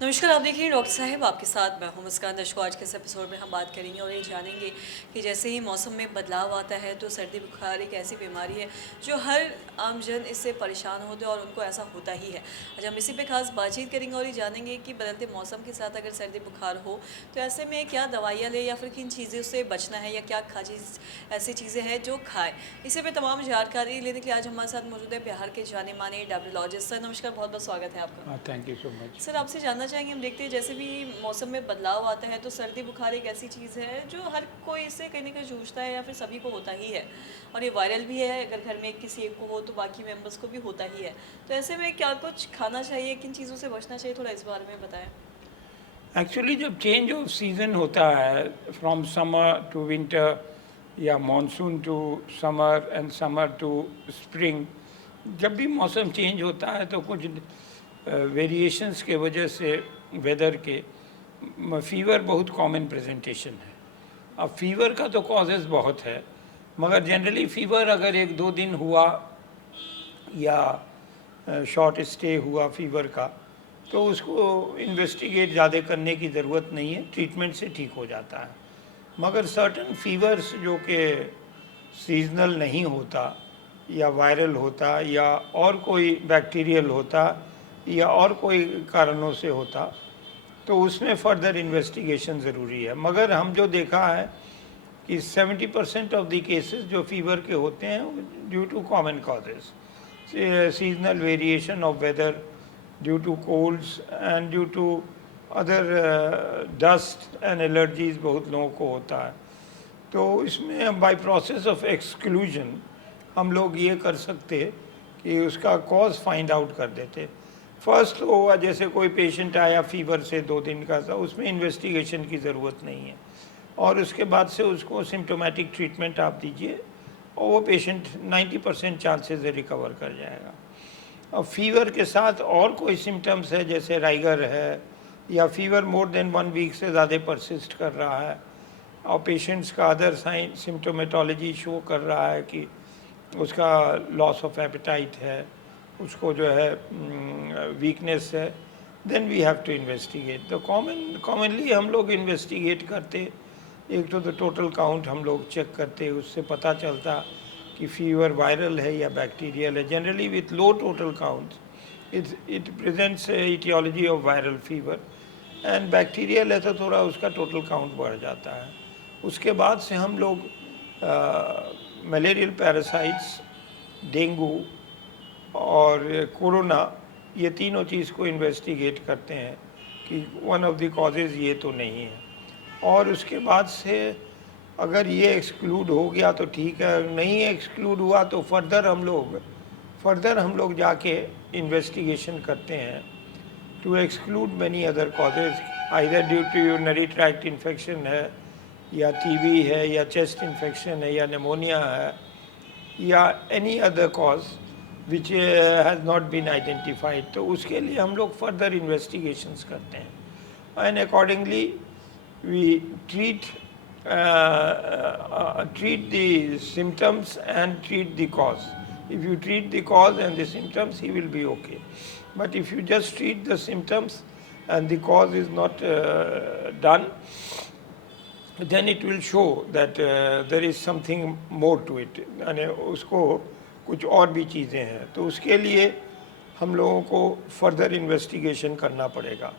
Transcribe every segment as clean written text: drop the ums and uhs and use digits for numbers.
नमस्कार, आप देख रहे हैं डॉक्टर साहब आपके साथ मैं हूं मुस्कान। दर्शकों, आज के इस एपिसोड में हम बात करेंगे और ये जानेंगे कि जैसे ही मौसम में बदलाव आता है तो सर्दी बुखार एक ऐसी बीमारी है जो हर आम जन इससे परेशान होते हैं और उनको ऐसा होता ही है। आज हम इसी पे खास बातचीत करेंगे और ये जानेंगे कि बदलते मौसम के साथ अगर सर्दी बुखार हो तो ऐसे में क्या दवाइयाँ लें या फिर किन चीज़ों से बचना है या क्या खा चीज़ ऐसी चीज़ें हैं जो खाएँ। इसी पे तमाम जानकारी लेने के लिए आज हमारे साथ मौजूद है बिहार के जाने माने डायबिटोलॉजिस्ट। सर नमस्कार, बहुत बहुत स्वागत है आपका। हाँ, thank you so much. Sir आपसे जानना चाहेंगे, हम देखते हैं जैसे भी मौसम में बदलाव आता है तो सर्दी बुखार एक ऐसी चीज़ है जो हर कोई इससे कहीं ना कहीं जूझता है या फिर सभी को होता ही है और ये वायरल भी है। अगर घर में किसी एक को हो तो बाकी मेंबर्स को भी होता ही है। तो ऐसे में क्या कुछ खाना चाहिए, किन चीज़ों से बचना चाहिए, थोड़ा इस बारे में बताएं। एक्चुअली जब चेंज ऑफ सीज़न होता है फ्रॉम समर टू विंटर या monsoon to summer and summer to spring, जब भी मौसम चेंज होता है तो कुछ वेरिएशंस के वजह से वेदर के फीवर बहुत कॉमन प्रेजेंटेशन है। अब फीवर का तो कॉजेज़ बहुत है, मगर जनरली फीवर अगर एक दो दिन हुआ या शॉर्ट स्टे हुआ फीवर का, तो उसको इन्वेस्टिगेट ज़्यादा करने की ज़रूरत नहीं है, ट्रीटमेंट से ठीक हो जाता है। मगर सर्टन फीवर्स जो कि सीजनल नहीं होता या वायरल होता या और कोई बैक्टीरियल होता या और कोई कारणों से होता, तो उसमें फर्दर इन्वेस्टिगेशन ज़रूरी है। मगर हम जो देखा है कि 70% ऑफ द केसेस जो फीवर के होते हैं due to common causes, seasonal variation of weather, due to colds and due to other dust and allergies बहुत लोगों को होता है। तो इसमें हम बाय प्रोसेस ऑफ एक्सक्लूजन हम लोग ये कर सकते कि उसका कॉज फाइंड आउट कर देते। फर्स्ट हुआ जैसे कोई पेशेंट आया फीवर से 2 दिन का था, उसमें इन्वेस्टिगेशन की ज़रूरत नहीं है और उसके बाद से उसको सिम्टोमेटिक ट्रीटमेंट आप दीजिए और वो पेशेंट 90% चांसेस है रिकवर कर जाएगा। अब फीवर के साथ और कोई सिम्टम्स है जैसे राइगर है या फीवर मोर देन 1 वीक से ज़्यादा परसिस्ट कर रहा है और पेशेंट्स का अदर साइन सिम्टोमेटोलॉजी शो कर रहा है कि उसका लॉस ऑफ एपेटाइट है, उसको जो है वीकनेस है, then we have to investigate. तो कॉमनली हम लोग इन्वेस्टिगेट करते, एक तो टोटल काउंट हम लोग चेक करते, उससे पता चलता कि फीवर वायरल है या बैक्टीरियल है। Generally with low total count it presents aetiology of viral fever, and bacterial है तो थोड़ा उसका टोटल काउंट बढ़ जाता है। उसके बाद से हम लोग मलेरियल पैरासाइट्स, डेंगू और कोरोना, ये तीनों चीज़ को इन्वेस्टिगेट करते हैं कि वन ऑफ द कॉजेज़ ये तो नहीं है। और उसके बाद से अगर ये एक्सक्लूड हो गया तो ठीक है, नहीं एक्सक्लूड हुआ तो फर्दर हम लोग जाके इन्वेस्टिगेशन करते हैं to exclude many other causes, either due to urinary tract infection है या टीबी है या चेस्ट इन्फेक्शन है या निमोनिया है या any other cause which has not been identified. तो उसके लिए हम लोग फर्दर इन्वेस्टिगेशंस करते हैं and accordingly we treat the symptoms and treat the cause. If you treat the cause and the symptoms, he will be okay. But if you just treat the symptoms and the cause is not done, then it will show that there is something more to it, यानी उसको कुछ और भी चीज़ें हैं। तो उसके लिए हम लोगों को फर्दर इन्वेस्टिगेशन करना पड़ेगा।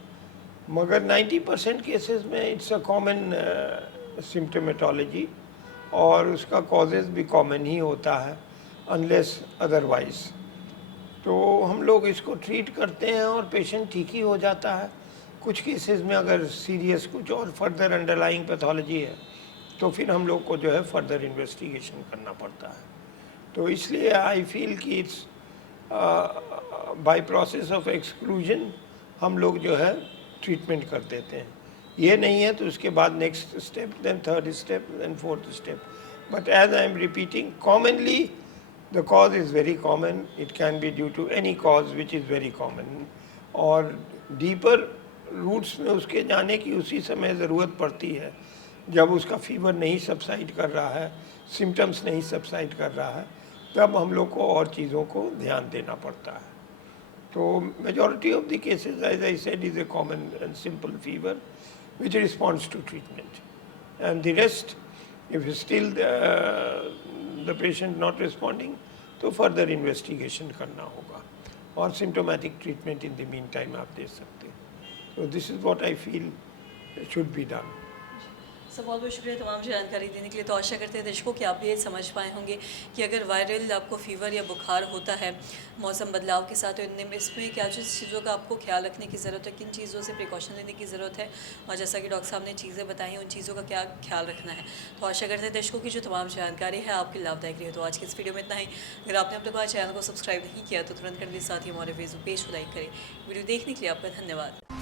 मगर 90% केसेस में इट्स अ कॉमन सिम्टोमेटोलॉजी और उसका कॉजेज़ भी कॉमन ही होता है अनलेस अदरवाइज। तो हम लोग इसको ट्रीट करते हैं और पेशेंट ठीक ही हो जाता है। कुछ केसेस में अगर सीरियस कुछ और फर्दर अंडरलाइंग पैथोलॉजी है तो फिर हम लोग को जो है फर्दर इन्वेस्टिगेशन करना पड़ता है। तो इसलिए आई फील कि it's by process of exclusion हम लोग जो है ट्रीटमेंट कर देते हैं। ये नहीं है तो उसके बाद next step, then third step, then fourth step. But as I am repeating, commonly the cause is very common, it can be due to any cause which is very common, और डीपर रूट्स में उसके जाने की उसी समय ज़रूरत पड़ती है जब उसका फीवर नहीं सबसाइड कर रहा है, सिम्टम्स नहीं सबसाइड कर रहा है, तब हम लोग को और चीज़ों को ध्यान देना पड़ता है। तो majority of the cases, as I said, is a common and simple fever which responds to treatment. And the rest, if still the patient not responding, तो further investigation करना होगा और symptomatic treatment in the meantime आप दे सकते हैं. So this is what I feel should be done. Sir बहुत बहुत शुक्रिया तमाम जानकारी देने के लिए। तो आशा करते हैं दर्शकों कि आप भी ये समझ पाए होंगे कि अगर वायरल आपको फीवर या बुखार होता है मौसम बदलाव के साथ, तो इसमें क्या चीज़ों का आपको ख्याल रखने की ज़रूरत है, किन चीज़ों से प्रिकॉशन लेने की ज़रूरत है, और जैसा कि डॉक्टर साहब ने चीज़ें बताई उन चीज़ों का क्या ख्याल रखना है। तो आशा करते हैं दर्शकों की जो तमाम जानकारी है आपकी लाभदायक रही है। तो आज की इस वीडियो में इतना ही। अगर आपने अब तक हमारे चैनल को सब्सक्राइब नहीं किया तो तुरंत कर लीजिए, साथ ही हमारे फेसबुक पेज को लाइक करें। वीडियो देखने के लिए आपका धन्यवाद।